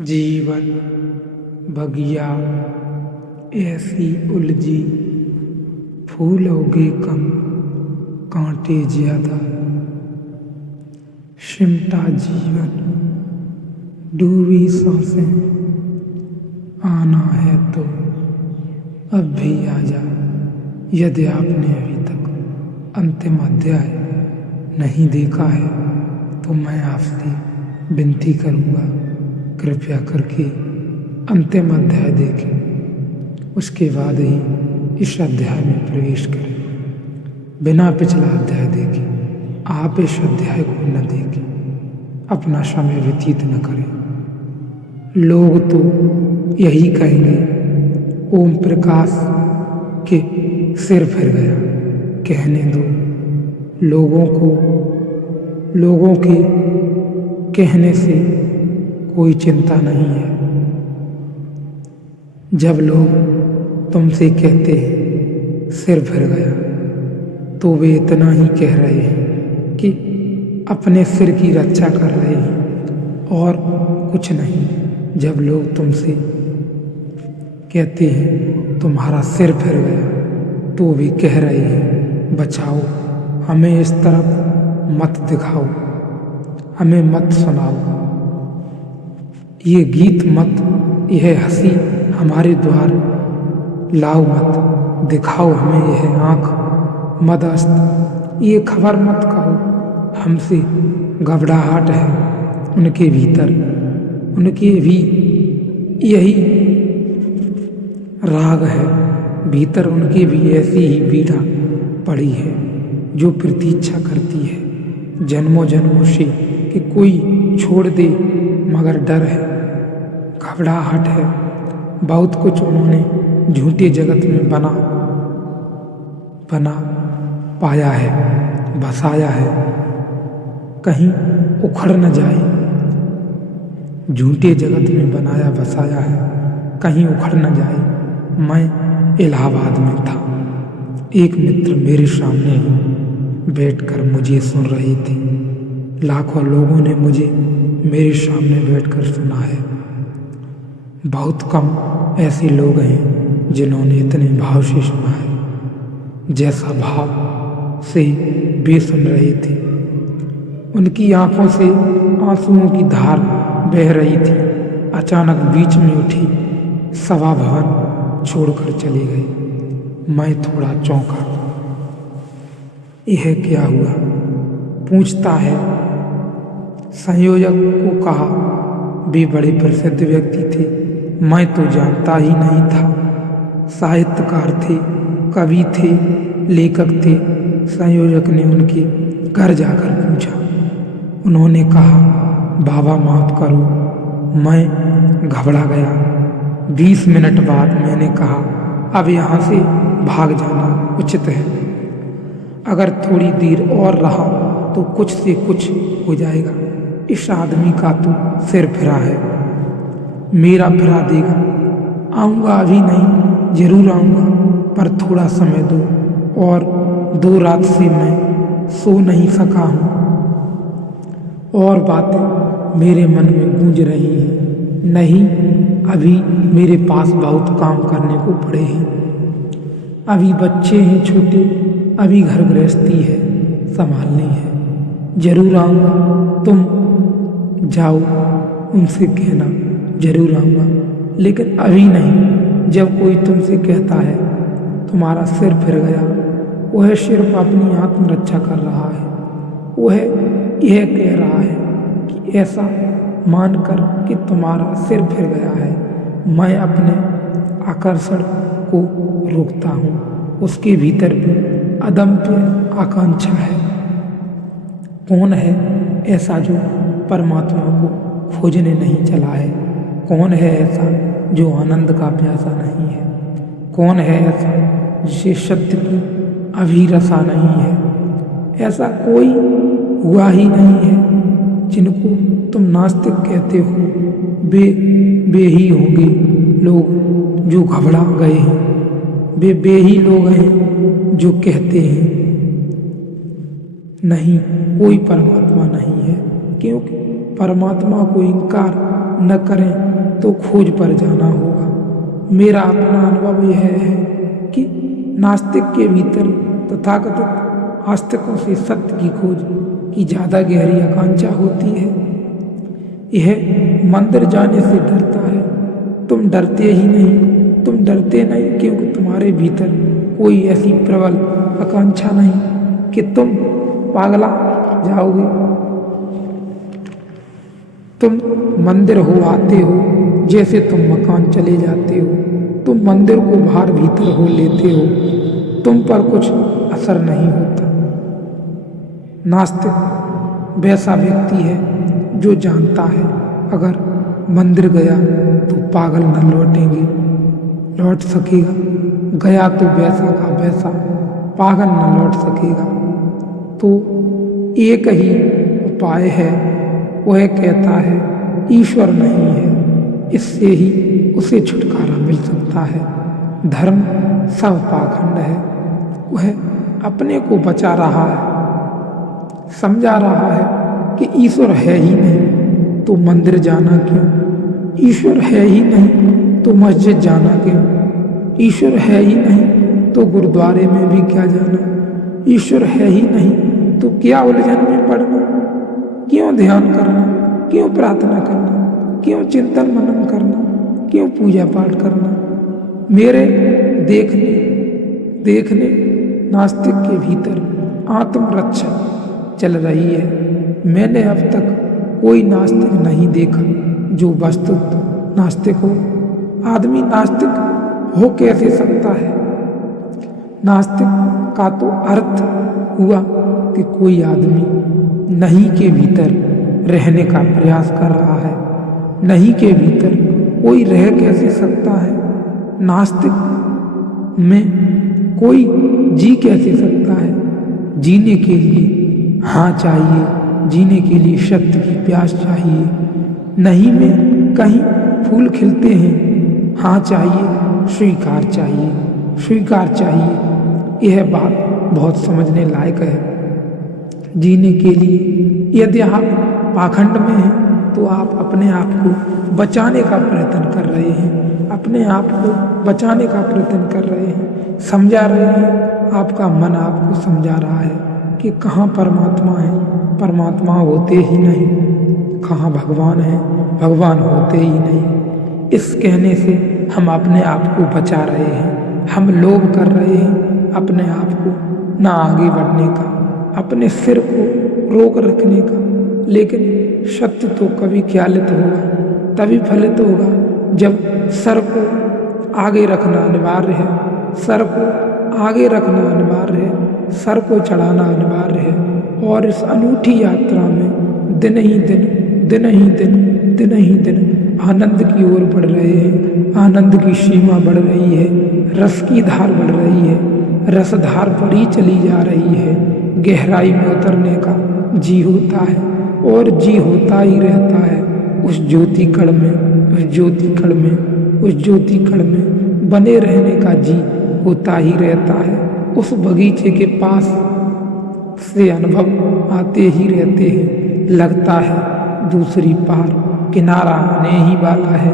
जीवन बगिया ऐसी उलझी, फूल उगे कम कांटे ज्यादा। सिमटा जीवन डूबी सांसें, आना है तो अब भी आजा। यदि आपने अभी तक अंतिम अध्याय नहीं देखा है तो मैं आपसे विनती करूँगा, कृपया करके अंतिम अध्याय देखें, उसके बाद ही इस अध्याय में प्रवेश करें। बिना पिछला अध्याय देखें आप इस अध्याय को न देखें, अपना समय व्यतीत न करें। लोग तो यही कहेंगे ओम प्रकाश के सिर फिर गया। कहने दो, लोगों के कहने से कोई चिंता नहीं है। जब लोग तुमसे कहते हैं सिर फिर गया तो वे इतना ही कह रहे हैं कि अपने सिर की रक्षा कर रहे हैं और कुछ नहीं। जब लोग तुमसे कहते हैं तुम्हारा सिर फिर गया तो वे कह रहे हैं बचाओ, हमें इस तरफ मत दिखाओ, हमें मत सुनाओ, ये गीत मत, यह हंसी हमारे द्वार लाओ मत, दिखाओ हमें यह आँख मदस्त, ये खबर मत कहो, हमसे घबराहट है उनके भीतर। उनके भी यही राग है भीतर, उनके भी ऐसी ही पीड़ा पड़ी है जो प्रतीक्षा करती है जन्मों जन्मों से कि कोई छोड़ दे, मगर डर है, घबराहट है। बहुत कुछ उन्होंने झूठे जगत में बना पाया है, बसाया है, कहीं उखड़ न जाए। झूठे जगत में बनाया बसाया है, कहीं उखड़ न जाए। मैं इलाहाबाद में था, एक मित्र मेरे सामने ही बैठकर मुझे सुन रहे थे। लाखों लोगों ने मुझे मेरे सामने बैठकर सुना है। बहुत कम ऐसे लोग हैं जिन्होंने इतने भाव से सुना है जैसा भाव से वे सुन रहे थे। उनकी आंखों से आंसुओं की धार बह रही थी। अचानक बीच में उठी सभा भवन छोड़कर चले गए। मैं थोड़ा चौंका। यह क्या हुआ? पूछता है। संयोजक को कहा, वे बड़े प्रसिद्ध व्यक्ति थे, मैं तो जानता ही नहीं था। साहित्यकार थे, कवि थे, लेखक थे। संयोजक ने उनके घर जाकर पूछा। उन्होंने कहा, बाबा माफ करो, मैं घबरा गया। 20 मिनट बाद मैंने कहा, अब यहाँ से भाग जाना उचित है। अगर थोड़ी देर और रहा तो कुछ से कुछ हो जाएगा। इस आदमी का तो सिर फिरा है, मेरा फिरा देगा। आऊँगा, अभी नहीं, जरूर आऊँगा, पर थोड़ा समय दो। और 2 रात से मैं सो नहीं सका हूँ और बातें मेरे मन में गूंज रही हैं। नहीं, अभी मेरे पास बहुत काम करने को पड़े हैं। अभी बच्चे हैं छोटे, अभी घर गृहस्थी है, संभालनी है। जरूर आऊँगा, तुम जाओ, उनसे कहना जरूर आऊँगा, लेकिन अभी नहीं। जब कोई तुमसे कहता है तुम्हारा सिर फिर गया, वह सिर्फ अपनी आत्मरक्षा कर रहा है। वह यह कह रहा है कि ऐसा मानकर कि तुम्हारा सिर फिर गया है, मैं अपने आकर्षण को रोकता हूँ। उसके भीतर भी अदम्य आकांक्षा है। कौन है ऐसा जो परमात्मा को खोजने नहीं चला है? कौन है ऐसा जो आनंद का प्यासा नहीं है? कौन है ऐसा जिसे सत्य की अभिरसा नहीं है? ऐसा कोई हुआ ही नहीं है। जिनको तुम नास्तिक कहते हो वे ही होंगे लोग जो घबरा गए हैं। वे ही लोग हैं जो कहते हैं नहीं, कोई परमात्मा नहीं है, क्योंकि परमात्मा को इनकार न करें तो खोज पर जाना होगा। मेरा अपना अनुभव यह है कि नास्तिक के भीतर तथाकथित आस्तिकों से सत्य की खोज की ज़्यादा गहरी आकांक्षा होती है। यह मंदिर जाने से डरता है। तुम डरते ही नहीं, तुम डरते नहीं क्योंकि तुम्हारे भीतर कोई ऐसी प्रबल आकांक्षा नहीं कि तुम पागला जाओगे। तुम मंदिर हो आते हो जैसे तुम मकान चले जाते हो। तुम मंदिर को बाहर भीतर हो लेते हो, तुम पर कुछ असर नहीं होता। नास्तिक वैसा व्यक्ति है जो जानता है अगर मंदिर गया तो पागल न लौट सकेगा, गया तो वैसा का वैसा पागल न लौट सकेगा। तो एक ही उपाय है, वह कहता है ईश्वर नहीं है, इससे ही उसे छुटकारा मिल सकता है। धर्म सब पाखंड है। वह अपने को बचा रहा है, समझा रहा है कि ईश्वर है ही नहीं तो मंदिर जाना क्यों, ईश्वर है ही नहीं तो मस्जिद जाना क्यों, ईश्वर है ही नहीं तो गुरुद्वारे में भी क्या जाना, ईश्वर है ही नहीं तो क्या उलझन में पड़ना, क्यों ध्यान करना, क्यों प्रार्थना करना, क्यों चिंतन मनन करना, क्यों पूजा पाठ करना। मेरे देखने नास्तिक के भीतर आत्मरक्षा चल रही है। मैंने अब तक कोई नास्तिक नहीं देखा जो वस्तुतः नास्तिक हो। आदमी नास्तिक हो कैसे सकता है? नास्तिक का तो अर्थ हुआ कि कोई आदमी नहीं के भीतर रहने का प्रयास कर रहा है। नहीं के भीतर कोई रह कैसे सकता है? नास्तिक में कोई जी कैसे सकता है? जीने के लिए हाँ चाहिए, जीने के लिए सत्य की प्यास चाहिए। नहीं में कहीं फूल खिलते हैं, हाँ चाहिए, स्वीकार चाहिए, स्वीकार चाहिए। यह बात बहुत समझने लायक है। जीने के लिए यदि आप पाखंड में हैं तो आप अपने आप को बचाने का प्रयत्न कर रहे हैं, अपने आप को बचाने का प्रयत्न कर रहे हैं, समझा रहे हैं। आपका मन आपको समझा रहा है कि कहाँ परमात्मा है, परमात्मा होते ही नहीं, कहाँ भगवान है, भगवान होते ही नहीं। इस कहने से हम अपने आप को बचा रहे हैं। हम लोभ कर रहे हैं अपने आप को ना आगे बढ़ने का, अपने सिर को रोक रखने का। लेकिन सत्य तो कभी ख्यालित होगा, तभी फलित होगा जब सर को आगे रखना अनिवार्य है, सर को आगे रखना अनिवार्य है, सर को चढ़ाना अनिवार्य है। और इस अनूठी यात्रा में दिन ही दिन आनंद की ओर बढ़ रहे हैं। आनंद की सीमा बढ़ रही है, रस की धार बढ़ रही है, रसधार बढ़ी चली जा रही है। गहराई में उतरने का जी होता है और जी होता ही रहता है। उस ज्योति कण में बने रहने का जी होता ही रहता है। उस बगीचे के पास से अनुभव आते ही रहते हैं। लगता है दूसरी पार किनारा आने ही वाला है।